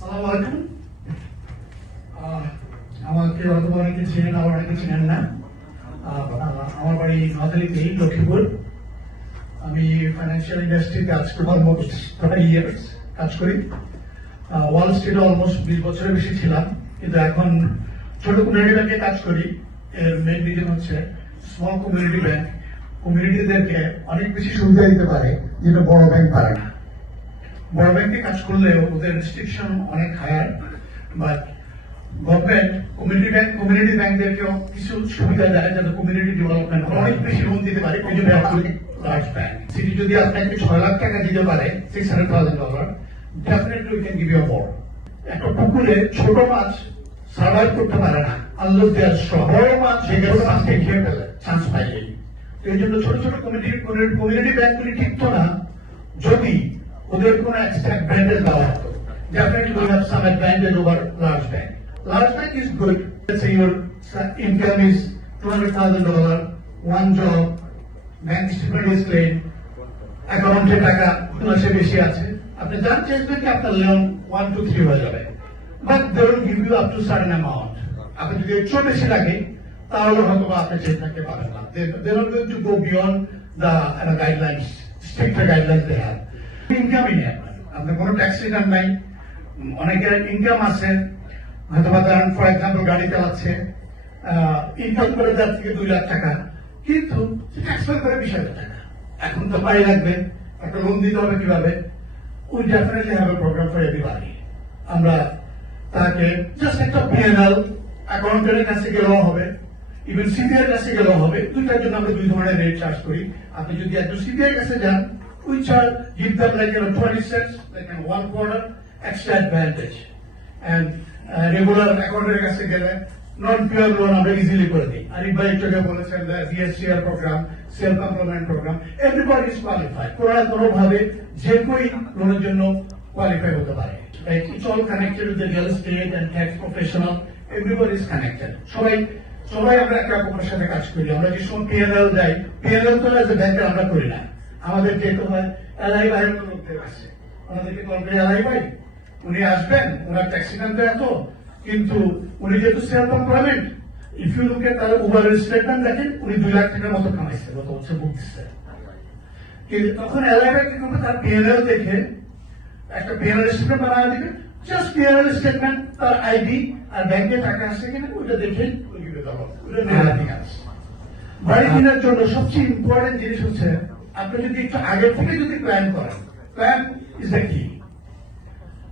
আসসালামু আলাইকুম। আমাকে হয়তো অনেকে চিনেন, আবার অনেকে চিনেন না। আমার বাড়ি নোয়াখালীতেই, লক্ষ্মীপুর। আমি ফাইন্যান্সিয়াল ইন্ডাস্ট্রিতে আজ অলমোস্ট 30 ইয়ার্স কাজ করি। ওয়াল স্ট্রিটে অলমোস্ট 20 বছরের বেশি ছিলাম, কিন্তু এখন ছোট কমিউনিটি ব্যাংকে কাজ করি। এর মেইন রিজন হচ্ছে স্মল কমিউনিটি ব্যাংক কমিউনিটিদেরকে অনেক বেশি সুবিধা দিতে পারে, যেটা বড় ব্যাংক পারে না। বড় ব্যাংকে কাজ করলেও ওদের রেস্ট্রিকশন অনেক হায়ার, বাট গভর্নমেন্ট কমিউনিটি ব্যাংকদেরকেও কিছু সুবিধা দেয়, যাতে কমিউনিটি ডেভেলপমেন্ট অনেক বেশি লোন দিতে পারে। লার্জ ব্যাংক সিটি যদি আপনাকে 6 লাখ টাকা দিতে পারে, $600,000, definitely we can give you more. একটা পুকুরে ছোট মাছ সার্ভাইভ করতে পারে না আনলেস দে আর স্ট্রং। বড় মাছ সেগুলো মাছকে খেয়ে ফেলে চান্স পাইলে। এই জন্য ছোট ছোট কমিউনিটি ব্যাংকগুলি টিকতো না যদি ওদের কোনো এক্সট্রা অ্যাডভান্টেজ দেওয়া হতো। Definitely we have some advantage over large bank. Large bank is good. Let's say your income is $200,000, one job, bank statement is clean, অ্যাকাউন্টে টাকা মাসে বেশি আছে, আপনি যার চাইবেন কি আপনার লোন 1 to 3 হয়ে যাবে। But they will give you up to certain amount. আপনি যদি একটু বেশি লাগে তাহলে হয়তো আপনি চেষ্টাকে পাবেন না। They are not going to go beyond the guidelines, stricter guidelines they have. ইনকামই নেই আপনার কোনো ট্যাক্স রিটার্ন নাই। অনেকের ইনকাম আছে, হয়তো ধরেন ফর এক্সাম্পল গাড়ি চালাচ্ছে, ইনকাম করে যার থেকে 2 লাখ টাকা, কিন্তু ট্যাক্স পে করে 20,000 টাকা। এখন তো বাড়ি লাগবে, একটা লোন দিতে হবে কিভাবে? We definitely have a program for everybody. আমরা তাকে জাস্ট একটা পিএনএল অ্যাকাউন্টেন্টের কাছে গেলেও হবে, ইভেন সিবিআই এর কাছে গেলেও হবে। দুইটার জন্য আমরা 2 ধরনের রেট চার্জ করি। আপনি যদি একটু সিবিআই এর কাছে যান, we charge, give them like 20 cents, like 1/4 extra advantage. And regular account এর কাছে গেলে নন পিওর লোন আমরা ইজিলি করে দিই। আরিফ ভাই একটু আগে বলেছেন DSCR program, self employment program, everybody is qualified. কোনো ভাবে যে কেউ লোনের জন্য কোয়ালিফাই হতে পারে। Like it's all connected with the real estate and tax professional. Everybody is connected. সবাই আমরা একে অপরের সাথে কাজ করি। আমরা যে সময় পিএনএল যাই, পিএনএল তো as a ব্যাংকে আমরা করি না। আমাদের যেতে হয় এলআই ভাইয়ের লোকদের কাছে, আমাদেরকে কল করে এলআই ভাই উনি আসবেন, ওনার ট্যাক্সি টানতে এত, কিন্তু উনি যেহেতু self employment, if you look at তার উবারের স্টেটমেন্ট দেখেন, উনি 2 লাখ টাকার মতো কামাইছে গত বছর, ভুগতেছে। কিন্তু তখন এলআই ভাই কি করবে, তার পিএনএল দেখে একটা পিএনএল স্টেটমেন্ট বানায় দিবে, জাস্ট পিএনএল স্টেটমেন্ট, তার আইডি আর ব্যাংকে টাকা আসছে কিনা ওইটা দেখে ওইটা নেওয়া ঠিক আছে। বাড়ি কেনার জন্য সবচেয়ে ইম্পর্টেন্ট জিনিস হচ্ছে আপনি যদি একটু আগে থেকে যদি প্ল্যান করেন, প্ল্যান ইজ দ্য কি।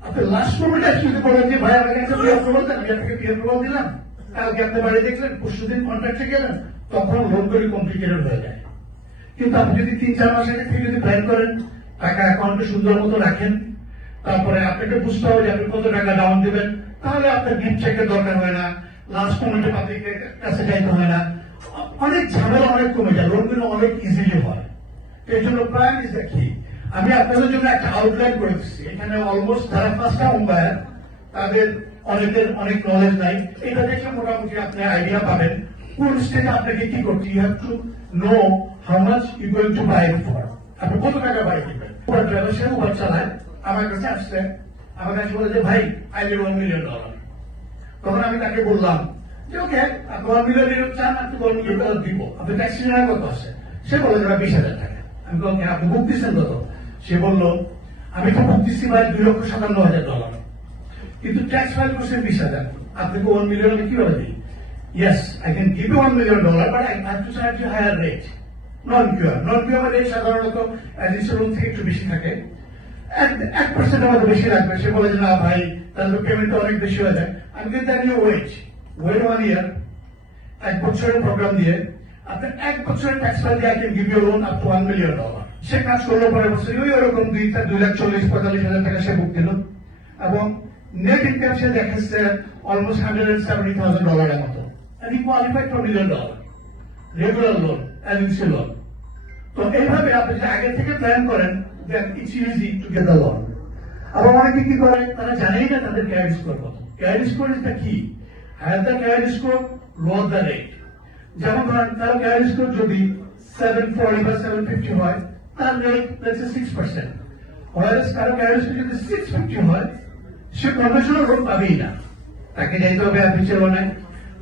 আপনি লাস্ট মোমেন্টে যদি বলেন যে ভাই আমাকে একটা পিএফ প্রবল দেন, আমি আপনাকে পিএফ প্রবল দিলাম, কালকে আপনি বাড়ি দেখলেন, পরশুদিন কন্ট্রাক্টে গেলেন, তখন লোন করে কমপ্লিকেটেড হয়ে যায়। কিন্তু আপনি যদি 3-4 মাস আগে থেকে যদি প্ল্যান করেন, টাকা অ্যাকাউন্টে সুন্দর মতো রাখেন, তারপরে আপনাকে বুঝতে হবে যে আপনি কত টাকা ডাউন দেবেন, তাহলে আপনার গিফট চেকের দরকার হয় না, লাস্ট মোমেন্টে পাবলিকের কাছে যাইতে হয় না, অনেক ঝামেলা অনেক কমে যায়, লোনগুলো অনেক ইজিলি হয়। এই জন্য প্ল্যান ইজ দ্য কি। আমি আপনাদের জন্য একটা আউটলাইন করে দিচ্ছি। এখানে অলমোস্ট যারা ফার্স্ট টাইম বায়ার, তাদের অনেকের অনেক নলেজ নাই। এটা দেখে মোটামুটি আপনি আইডিয়া পাবেন কোন স্টেজে আপনাকে কি করতে। You have to know how much you going to buy for. আপনি কত টাকা বাই দিবেন। উবার ড্রাইভার, সে উবার চালায়, আমার কাছে আসছে, আমার কাছে বলে যে ভাই আই নিড $1 million। তখন আমি তাকে বললাম যে ওকে, আপনি $1 million চান, আপনি $1 million দিব, আপনি ট্যাক্সি নেওয়ার কত আছে? সে বলে 20,000 টাকা। আমি বললাম আপনি বুক দিচ্ছেন কত? সে বলল আমি তো বুক দিচ্ছি ভাই $2,57,000, কিন্তু ট্যাক্স ফাইল করছেন 20,000, আপনাকে $1 million আমি কিভাবে দিই? Yes, I can give you $1 million, but I have to charge you higher rate. Non QR rate সাধারণত এজেন্সি লোন থেকে একটু বেশি থাকে, 1% আমাদের বেশি রাখবে। সে বলে যে না ভাই, তাহলে তো পেমেন্টটা অনেক বেশি হয়ে যায়। আমি কিন্তু আমি ওয়েট 1 year, 1 বছরের প্রোগ্রাম দিয়ে আপনার 1 বছরের ট্যাক্স ফাইল দিয়ে I can give you loan up to $1 million। সে কাজ করলো, পরের বছর ওইরকম 2,40,45,000 টাকা সে বুক দিল, এবং নেট ইনকাম সে দেখাচ্ছে অলমোস্ট $170,000 এর মতো। and he qualified for $1 million regular loan, agency loan. তো এইভাবে আপনি যদি আগে থেকে প্ল্যান করেন, then it's easy to get the loan. আবার অনেকে কি করে, তারা জানেই না তাদের ক্রেডিট স্কোর কত। Credit score is the key. Higher the credit score, lower the rate. যেমন ধরেন তার ক্রেডিট স্কোর যদি 740 বা 750 হয়, তার রেট 6%। Whereas কারো ক্রেডিট স্কোর যদি 650 হয়, সে প্রফেশনাল লোক পাবেই না, তাকে যাইতে হবে অফিসের বানায়,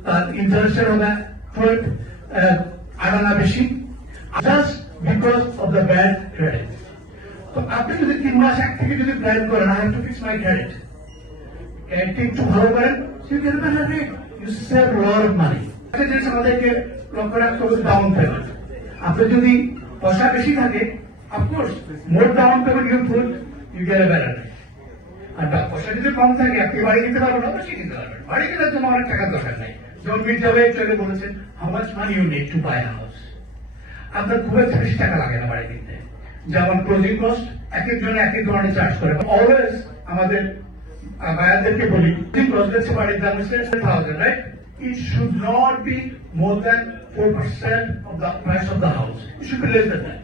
তার ইন্টারেস্টের হবে আনা বেশি, just because of the bad credit. তো আপনি যদি 3 মাস আগ থেকে যদি প্ল্যান করেন, I have to fix my credit, credit একটু ভালো করেন, you save lot of money. আমাদেরকে লক্ষ্য রাখতে হবে ডাউন পেমেন্ট। আপনি যদি পয়সা বেশি থাকে, of course more down payment you full you get a better. আর পয়সা যদি কম থাকে, আপনি বাড়ি কিনতে পারবেন, অবশ্যই কিনতে পারবেন। বাড়ি কেনার জন্য অনেক টাকার দরকার নাই। যেমন মির যাবে একটু আগে বলেছেন, how much money you need to buy house. আপনার খুব একটা বেশি টাকা লাগে না বাড়ি কিনতে। যেমন ক্লোজিং কস্ট এক একজনে এক এক ধরনের চার্জ করে। অলওয়েজ আমাদের বায়ারদেরকে বলি, ক্লোজিং কস্ট হচ্ছে বাড়ির দাম হচ্ছে 1000, right? It should not be more than 4% of the price of the house. It should be less than that.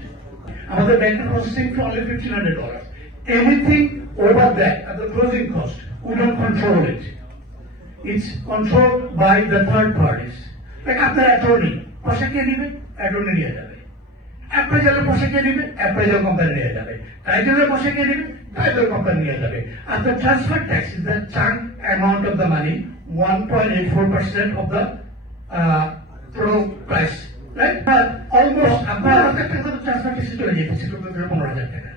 আমাদের ব্যাংকের processing fee only $1,500. Anything over that at the closing cost, we don't control it. It's controlled by the third parties. Like আপনার attorney পয়সা কে নিবে? Attorney নিয়ে যাবে। অ্যাপ্রাইজারের পয়সা কে নিবে? অ্যাপ্রাইজার company নিয়ে যাবে। টাইটেলের পয়সা কে নিবে? টাইটেল কোম্পানি নিয়ে যাবে। আর the transfer tax is the chunk amount of the money, 1.84% of the total price, right? But almost আপনার হাতে ট্রান্সফার ট্যাক্স চলে যেতেছে 15,000 টাকা।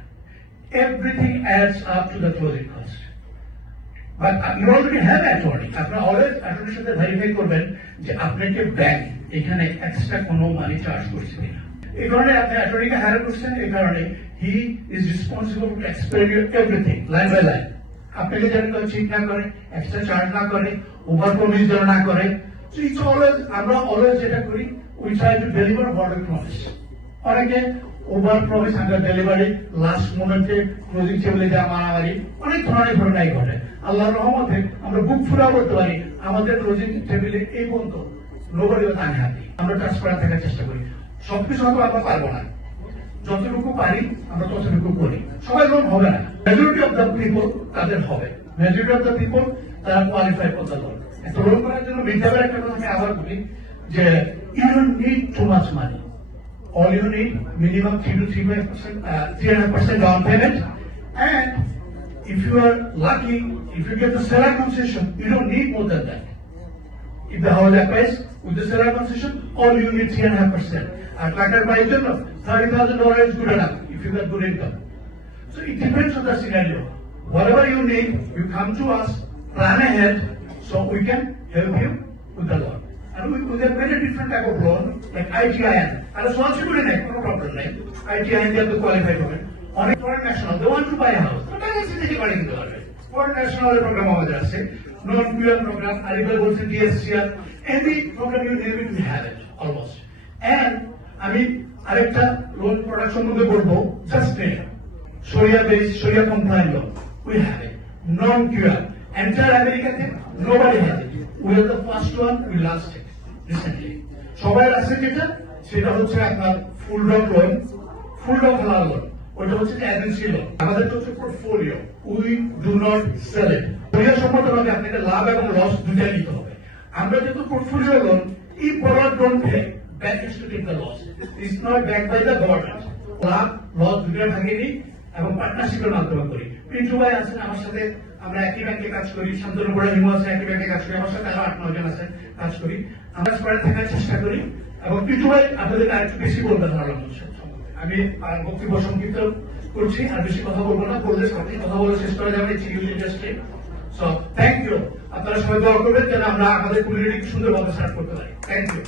Everything adds up to the closing cost. But you already have attorney. আপনারা always attorneyর সাথে verify করবেন যে আপনাকে ব্যাংক এখানে এক্সট্রা কোনো মানি চার্জ করছে কিনা। এই কারণে আপনি attorneyকে হায়ার করছেন, এই কারণে he is responsible to explain you everything line by line. আপনাকে যেন কেউ চিট না করে, এক্সট্রা চার্জ না করে, ওভার প্রমিস যেন না করে। So it's always, আমরা অলওয়েজ যেটা করি, we try to deliver what we promise. অনেকে over promise under delivery, last মোমেন্টে ক্লোজিং টেবিলে যা মারামারি, অনেক ধরনের ঘটনাই ঘটে। আল্লাহর রহমতে আমরা বুক ফুরাও করতে পারি, আমাদের ক্লোজিং টেবিলে এই পর্যন্ত নোবডি ওয়াজ আনহ্যাপি। আমরা ট্রান্সপারেন্ট থাকার চেষ্টা করি। সবকিছু হয়তো আমরা পারবো না, যতটুকু পারি আমরা ততটুকু করি। সবাই লোন হবে না, মেজরিটি অফ দ্য পিপল তাদের হবে, মেজরিটি অফ দ্য পিপল তারা কোয়ালিফাই ফর দ্য লোন। একটা লোন করার জন্য মির্জাবের একটা কথা আমি আবার বলি যে you don't need to much money. All you need minimum 3 to 3.5% down payment, and if you are lucky, if you get the seller concession, you don't need more than that. If the house acquires with the seller concession, all you need 3.5%. And factor by $30,000 is good enough if you got good income. So it depends on the scenario. Whatever you need, you come to us, plan ahead, so we can help you with the loan. And we have very different type of loan, like ITIN. And a small security net, no problem, right? ITIN, they have to qualify for it. On a foreign national, they want to buy a house. But I see the money in the world. Foreign national program over there, say, non-QM program, Aribal Bolsa, DSCR, any program you name it, we have it, almost. And, I mean, আরেকটা loan product সম্বন্ধে বলবো, just name, Sharia based, Sharia compliant loan. We have it. Non-QM. Entire Americaতে, nobody has it. We are the first one, we launched it recently. সবাই আছে যেটা, সেটা হচ্ছে আপনার full doc loan, full doc হালাল loan. ওইটা হচ্ছে এজেন্সি লোন। আমাদের হচ্ছে portfolio, we do not sell it. সম্মতভাবে আপনাকে লাভ এবং লস দুটাই নিতে হবে। আমরা যেহেতু পোর্টফোলিও লোন, এই product don't pay, bank is to take the loss. It's not backed by the government. লাভ লস দুটাই ভাগে নিই এবং পার্টনারশিপের মাধ্যমে করি। পিন্টু ভাই আছেন আমার সাথে, আমরা একই ব্যাংকে কাজ করি, শান্তনুপুরা হিমু আছে একই ব্যাংকে কাজ করি, আমার সাথে আরো 8-9 জন আছে কাজ করি। আমরা স্পারে থাকার চেষ্টা করি এবং পিন্টু ভাই আপনাদের আরেকটু বেশি বলবেন ভালো। আমি বক্তব্য সংক্ষিপ্ত করছি, আর বেশি কথা বলবো না, বললে সঠিক কথা বলে শেষ করা যাবে security industry. So thank you, আপনারা সবাই দোয়া করবেন যেন আমরা আমাদের কমিউনিটি সুন্দরভাবে স্টার্ট করতে পারি। Thank you.